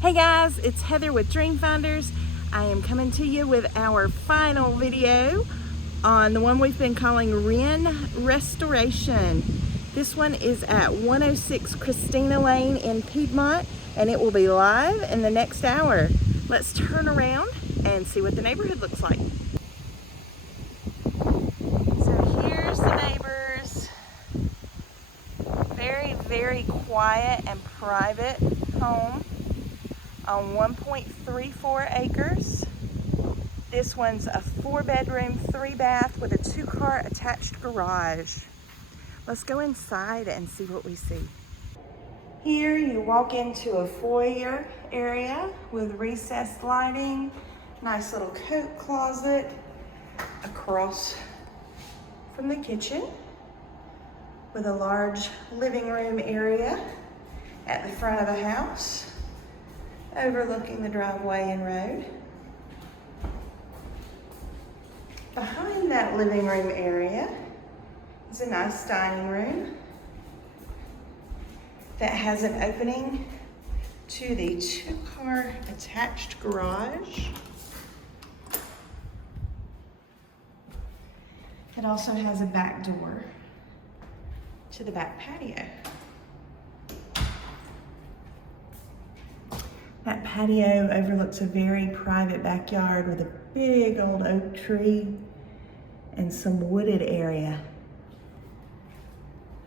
Hey guys, it's Heather with Dreamfinders. I am coming to you with our final video on the one we've been calling Wren Restoration. This one is at 106 Christina Lane in Piedmont, and it will be live in the next hour. Let's turn around and see what the neighborhood looks like. So here's the neighbors. Very quiet and private home on 1.34 acres. This one's a 4-bedroom, 3-bath with a 2-car attached garage. Let's go inside and see what we see. Here you walk into a foyer area with recessed lighting, nice little coat closet across from the kitchen with a large living room area at the front of the house, overlooking the driveway and road. Behind that living room area is a nice dining room that has an opening to the 2-car attached garage. It also has a back door to the back patio. That patio overlooks a very private backyard with a big old oak tree and some wooded area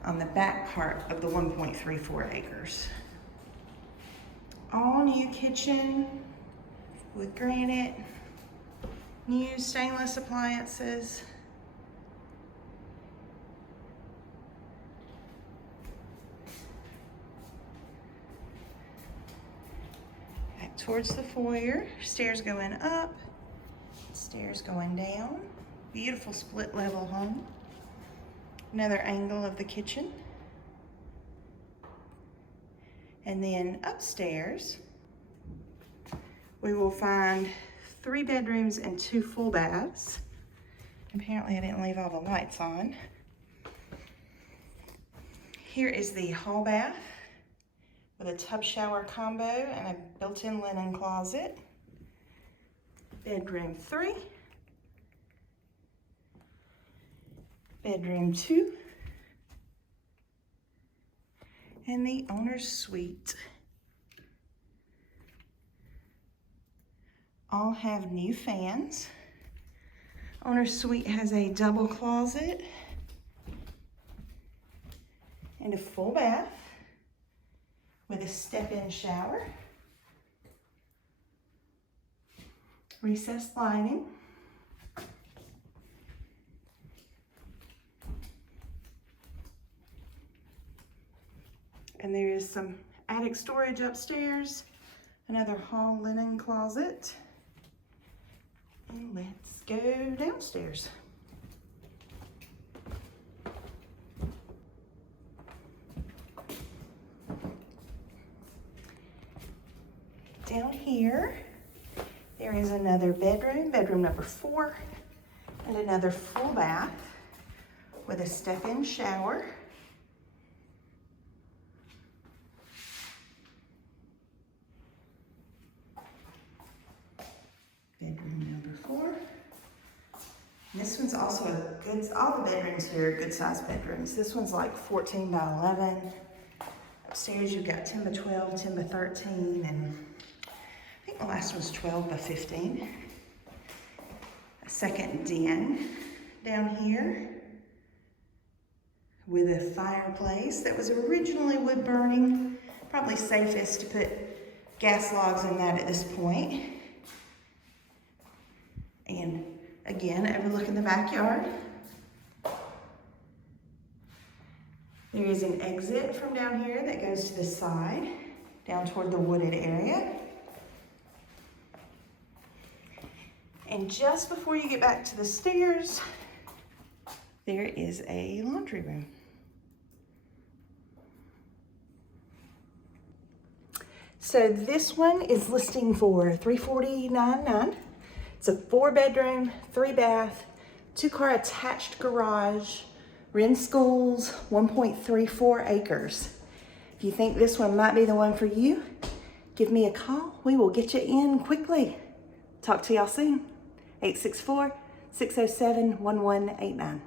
on the back part of the 1.34 acres. All new kitchen with granite, new stainless appliances. Towards the foyer, stairs going up, stairs going down. Beautiful split level home. Another angle of the kitchen. And then upstairs, we will find 3 bedrooms and 2 full baths. Apparently I didn't leave all the lights on. Here is the hall bath with a tub shower combo and a built-in linen closet. Bedroom 3. Bedroom 2. And the owner's suite. All have new fans. Owner's suite has a double closet and a full bath with a step-in shower, recessed lighting, and there is some attic storage upstairs, another hall linen closet, and let's go downstairs. Down here, there is another bedroom, bedroom number 4, and another full bath with a step-in shower. Bedroom number 4. And this one's also a good, all the bedrooms here are good sized bedrooms. This one's like 14 by 11. Upstairs you've got 10 by 12, 10 by 13, and I think the last one's 12 by 15. A second den down here with a fireplace that was originally wood burning. Probably safest to put gas logs in that at this point. And again, overlooking the backyard. There is an exit from down here that goes to the side, down toward the wooded area. And just before you get back to the stairs, there is a laundry room. So this one is listing for $349,900. It's a 4-bedroom, 3-bath, 2-car attached garage, Wren Schools, 1.34 acres. If you think this one might be the one for you, give me a call. We will get you in quickly. Talk to y'all soon. 864-607-1189.